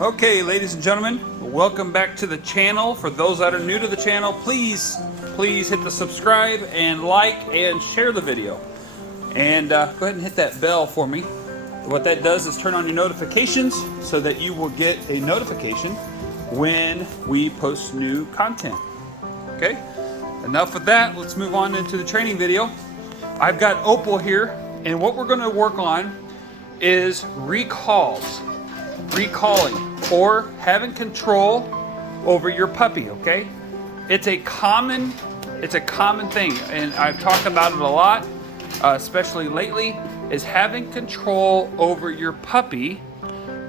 Okay, ladies and gentlemen, welcome back to the channel. For those that are new to the channel, please hit the subscribe and like and share the video. And go ahead and hit that bell for me. What that does is turn on your notifications so that you will get a notification when we post new content. Okay, enough with that. Let's move on into the training video. I've got Opal here, and what we're going to work on is recalling or having control over your puppy. Okay, it's a common thing, and I've talked about it a lot, especially lately, is having control over your puppy.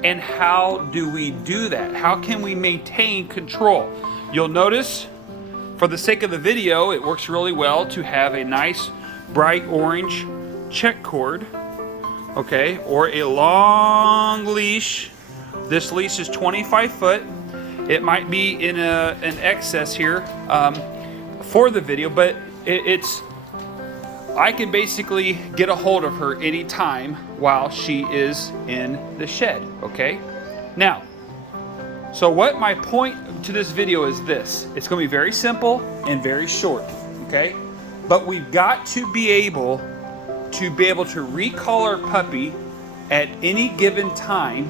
And how do we do that? How can we maintain control? You'll notice, for the sake of the video, it works really well to have a nice bright orange check cord, okay, or a long leash. This leash is 25 foot. It might be in an excess here for the video, but I can basically get a hold of her anytime while she is in the shed, okay? Now, so what my point to this video is this. It's gonna be very simple and very short, okay? But we've got to be able to recall our puppy at any given time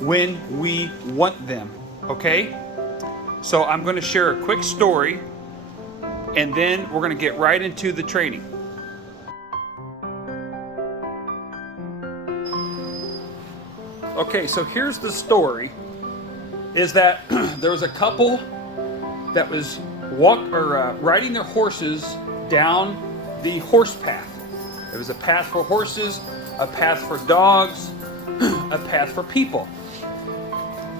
when we want them, okay? So I'm going to share a quick story, and then we're going to get right into the training. Okay, so here's the story, is that there was a couple that was riding their horses down the horse path. There was a path for horses, a path for dogs, a path for people.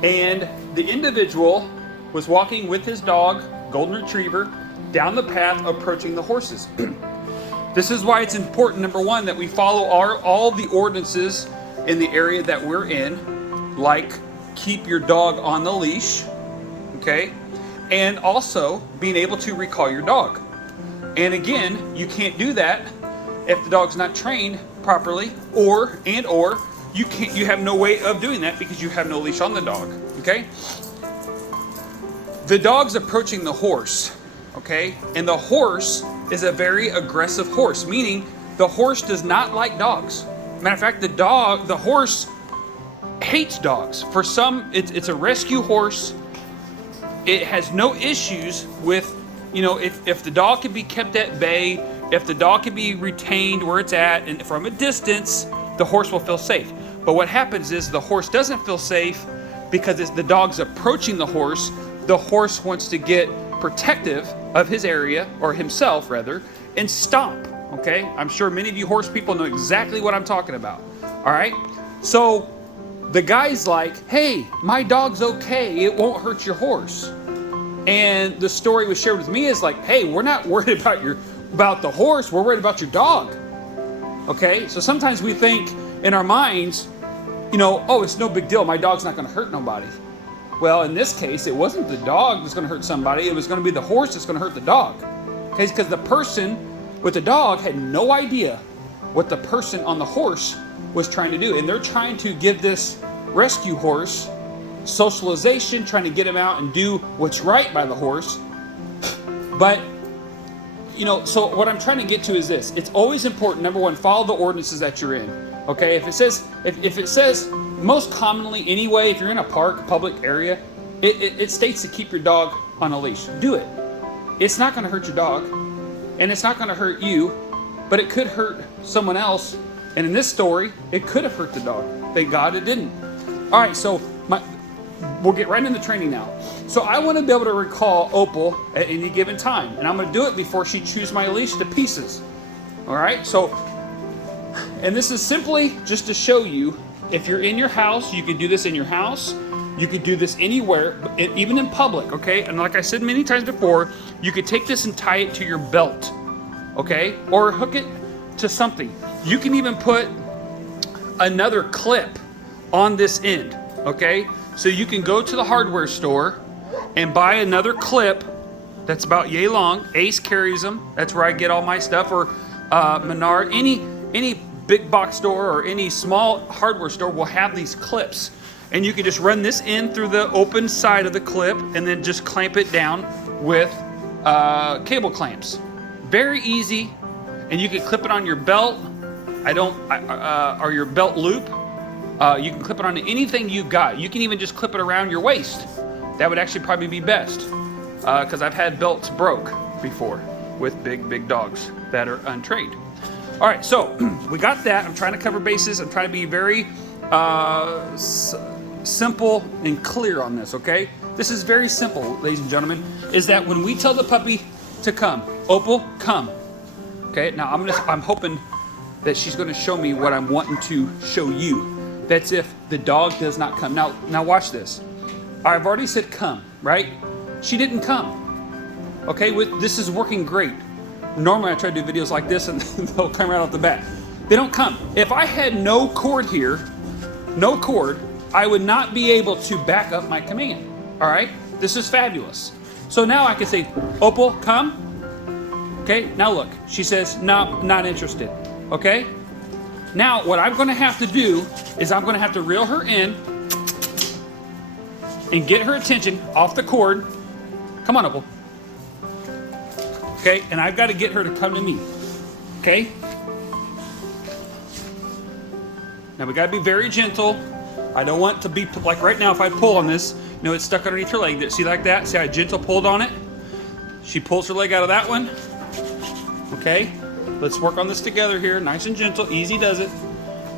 And the individual was walking with his dog, golden retriever, down the path approaching the horses. This is why it's important, number one, that we follow all the ordinances in the area that we're in, like keep your dog on the leash, okay? And also being able to recall your dog. And again, you can't do that if the dog's not trained properly, or you have no way of doing that because you have no leash on the dog, okay? The dog's approaching the horse, okay? And the horse is a very aggressive horse, meaning the horse does not like dogs. Matter of fact, the horse hates dogs. For some, it's a rescue horse. It has no issues with, if the dog can be kept at bay, if the dog can be retained where it's at, and from a distance, the horse will feel safe. But what happens is the horse doesn't feel safe because the dog's approaching the horse. The horse wants to get protective of his area, or himself rather, and stomp, okay? I'm sure many of you horse people know exactly what I'm talking about, all right? So the guy's like, hey, my dog's okay, it won't hurt your horse. And the story was shared with me is like, hey, we're not worried about the horse, we're worried about your dog, okay? So sometimes we think in our minds, oh, it's no big deal, my dog's not gonna hurt nobody. Well, in this case, it wasn't the dog that's gonna hurt somebody, it was gonna be the horse that's gonna hurt the dog. Okay, because the person with the dog had no idea what the person on the horse was trying to do. And they're trying to give this rescue horse socialization, trying to get him out and do what's right by the horse. But, so what I'm trying to get to is this. It's always important, number one, follow the ordinances that you're in. Okay, if it says most commonly anyway, if you're in a park, public area, it states to keep your dog on a leash. Do it. It's not going to hurt your dog, and it's not going to hurt you, but it could hurt someone else. And in this story, it could have hurt the dog. Thank God it didn't. All right, so we'll get right into training now. So I want to be able to recall Opal at any given time, and I'm going to do it before she chews my leash to pieces. All right, so. And this is simply just to show you, if you're in your house, you can do this in your house. You could do this anywhere, even in public, okay? And like I said many times before, you could take this and tie it to your belt, okay? Or hook it to something. You can even put another clip on this end, okay? So you can go to the hardware store and buy another clip that's about yay long. Ace carries them. That's where I get all my stuff. Or Menard, any big box store or any small hardware store will have these clips. And you can just run this in through the open side of the clip and then just clamp it down with cable clamps. Very easy. And you can clip it on your belt. Or your belt loop. You can clip it onto anything you've got. You can even just clip it around your waist. That would actually probably be best. Because I've had belts broke before with big dogs that are untrained. All right, so we got that. I'm trying to cover bases. I'm trying to be very simple and clear on this, okay? This is very simple, ladies and gentlemen, is that when we tell the puppy to come, Opal, come. Okay, now I'm hoping that she's gonna show me what I'm wanting to show you. That's if the dog does not come. Now watch this. I've already said come, right? She didn't come. Okay, this is working great. Normally I try to do videos like this and they'll come right off the bat. They don't come. If I had no cord here, no cord, I would not be able to back up my command. All right, this is fabulous. So now I can say, Opal, come. Okay, now look, she says, no, not interested. Okay, now what I'm gonna have to do is I'm gonna have to reel her in and get her attention off the cord. Come on, Opal. Okay, and I've got to get her to come to me. Okay? Now we got to be very gentle. I don't want to be, like right now, if I pull on this, you know, it's stuck underneath her leg. See like that? See how I gentle pulled on it? She pulls her leg out of that one. Okay? Let's work on this together here. Nice and gentle. Easy does it.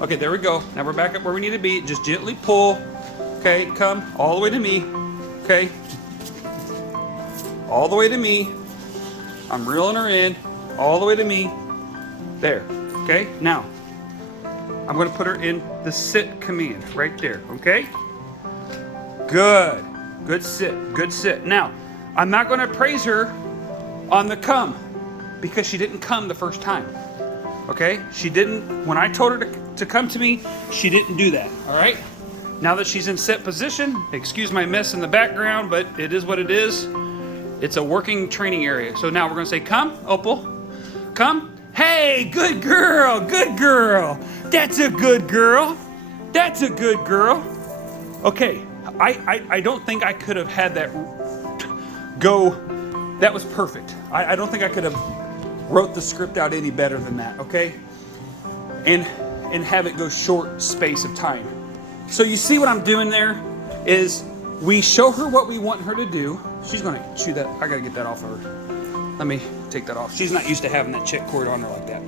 Okay, there we go. Now we're back up where we need to be. Just gently pull. Okay, come all the way to me. Okay? All the way to me. I'm reeling her in all the way to me. There. Okay? Now, I'm going to put her in the sit command right there. Okay? Good. Good sit. Good sit. Now, I'm not going to praise her on the come because she didn't come the first time. Okay? She didn't, when I told her to come to me, she didn't do that. All right? Now that she's in set position, excuse my mess in the background, but it is what it is. It's a working training area. So now we're going to say, come, Opal. Come. Hey, good girl. Good girl. That's a good girl. That's a good girl. Okay. I don't think I could have had that go. That was perfect. I don't think I could have wrote the script out any better than that. Okay. And have it go short space of time. So you see what I'm doing there is we show her what we want her to do. She's going to chew that. I got to get that off of her. Let me take that off. She's not used to having that check cord on her like that.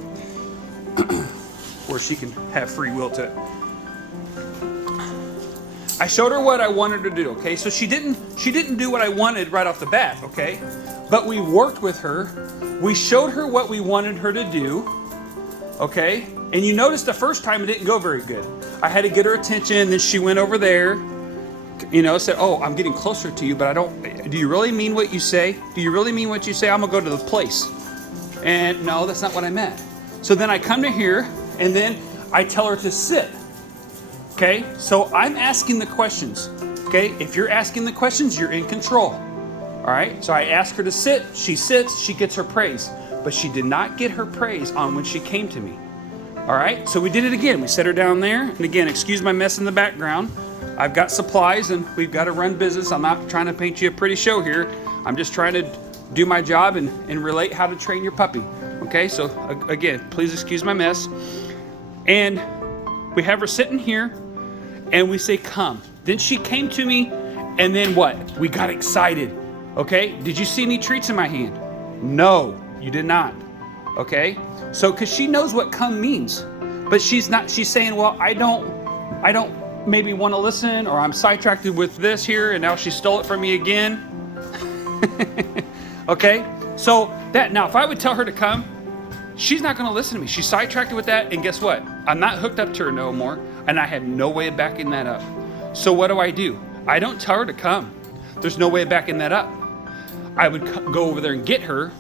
Where she can have free will to it. I showed her what I wanted her to do, okay? So she didn't do what I wanted right off the bat, okay? But we worked with her. We showed her what we wanted her to do, okay? And you notice the first time it didn't go very good. I had to get her attention, then she went over there. You know, said, oh, I'm getting closer to you, but I don't, do you really mean what you say? Do you really mean what you say? I'm gonna go to the place. And no, that's not what I meant. So then I come to here, and then I tell her to sit. Okay, so I'm asking the questions. Okay, if you're asking the questions, you're in control. All right, so I ask her to sit, she sits, she gets her praise. But she did not get her praise on when she came to me. All right, so we did it again. We set her down there, and again, excuse my mess in the background. I've got supplies and we've got to run business. I'm not trying to paint you a pretty show here. I'm just trying to do my job and relate how to train your puppy. Okay, so again, please excuse my mess. And we have her sitting here and we say, come. Then she came to me and then what? We got excited. Okay, did you see any treats in my hand? No, you did not. Okay, so because she knows what come means, but she's saying, well, I don't maybe want to listen, or I'm sidetracked with this here and now she stole it from me again. Okay, so that now if I would tell her to come, she's not going to listen to me. She's sidetracked with that, and guess what? I'm not hooked up to her no more, and I have no way of backing that up. So what do? I don't tell her to come. There's no way of backing that up. I would go over there and get her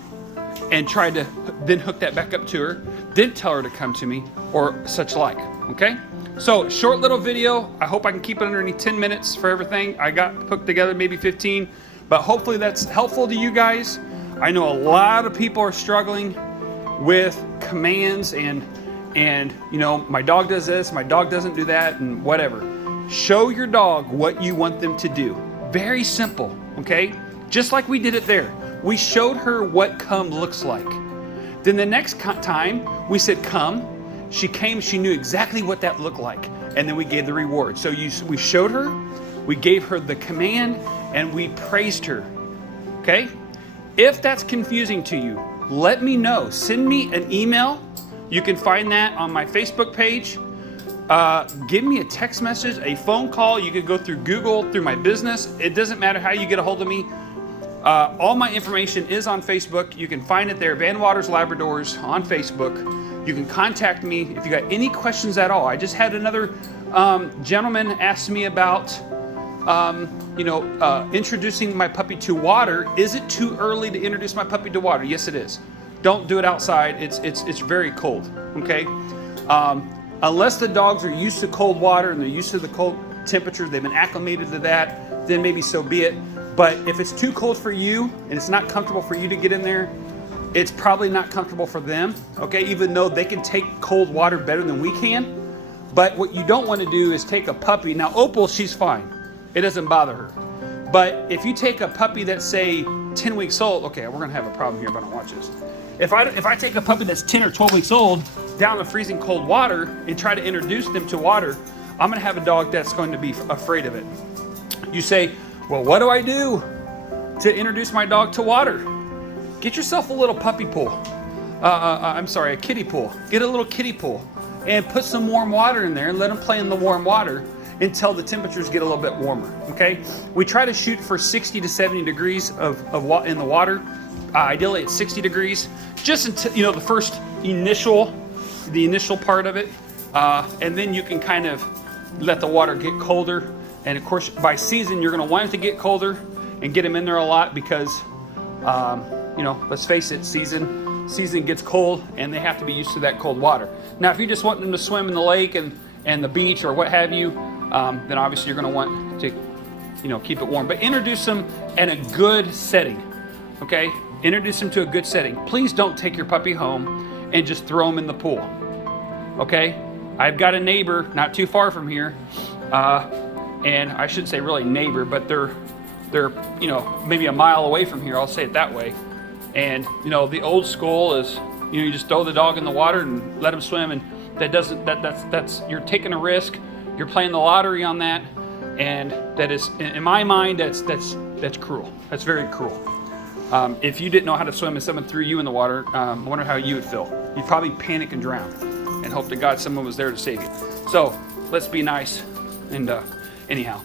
and try to then hook that back up to her, then tell her to come to me or such like. Okay, so short little video. I hope I can keep it underneath 10 minutes for everything. I got hooked together maybe 15, but hopefully that's helpful to you guys. I know a lot of people are struggling with commands and you know, my dog does this, my dog doesn't do that, and whatever. Show your dog what you want them to do. Very simple, okay? Just like we did it there. We showed her what come looks like. Then the next time we said come, she came, she knew exactly what that looked like. And then we gave the reward. So we showed her, we gave her the command, and we praised her, okay? If that's confusing to you, let me know. Send me an email. You can find that on my Facebook page. Give me a text message, a phone call. You could go through Google, through my business. It doesn't matter how you get a hold of me. All my information is on Facebook. You can find it there, Van Waters Labradors on Facebook. You can contact me if you got any questions at all. I just had another gentleman ask me about, introducing my puppy to water. Is it too early to introduce my puppy to water? Yes, it is. Don't do it outside. It's very cold, okay? Unless the dogs are used to cold water and they're used to the cold temperatures, they've been acclimated to that, then maybe so be it. But if it's too cold for you and it's not comfortable for you to get in there, it's probably not comfortable for them, okay? Even though they can take cold water better than we can. But what you don't want to do is take a puppy. Now, Opal, she's fine. It doesn't bother her. But if you take a puppy that's, say, 10 weeks old, okay, we're going to have a problem here if I don't watch this. If I take a puppy that's 10 or 12 weeks old down to freezing cold water and try to introduce them to water, I'm going to have a dog that's going to be afraid of it. You say, well, what do I do to introduce my dog to water? Get yourself a little puppy pool. A kiddie pool. Get a little kiddie pool and put some warm water in there and let them play in the warm water until the temperatures get a little bit warmer, okay? We try to shoot for 60 to 70 degrees in the water. Ideally at 60 degrees, just until, the first initial part of it. And then you can kind of let the water get colder. And of course, by season, you're gonna want it to get colder and get them in there a lot because, let's face it, season gets cold and they have to be used to that cold water. Now, if you just want them to swim in the lake and the beach or what have you, then obviously you're gonna want to, keep it warm. But introduce them in a good setting, okay? Introduce them to a good setting. Please don't take your puppy home and just throw them in the pool, okay? I've got a neighbor not too far from here, and I shouldn't say really neighbor, but they're maybe a mile away from here. I'll say it that way. And the old school is you just throw the dog in the water and let him swim, and that's you're taking a risk. You're playing the lottery on that, and that is, in my mind, that's cruel. That's very cruel. If you didn't know how to swim and someone threw you in the water, I wonder how you would feel. You'd probably panic and drown and hope to God someone was there to save you. So let's be nice. And anyhow,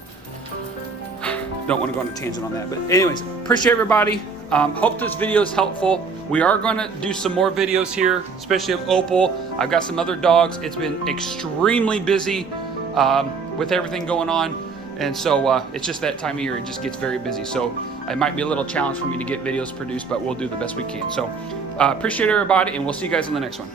don't want to go on a tangent on that. But anyways, appreciate everybody. Hope this video is helpful. We are going to do some more videos here, especially of Opal. I've got some other dogs. It's been extremely busy with everything going on. And so it's just that time of year. It just gets very busy. So it might be a little challenge for me to get videos produced, but we'll do the best we can. So appreciate everybody, and we'll see you guys in the next one.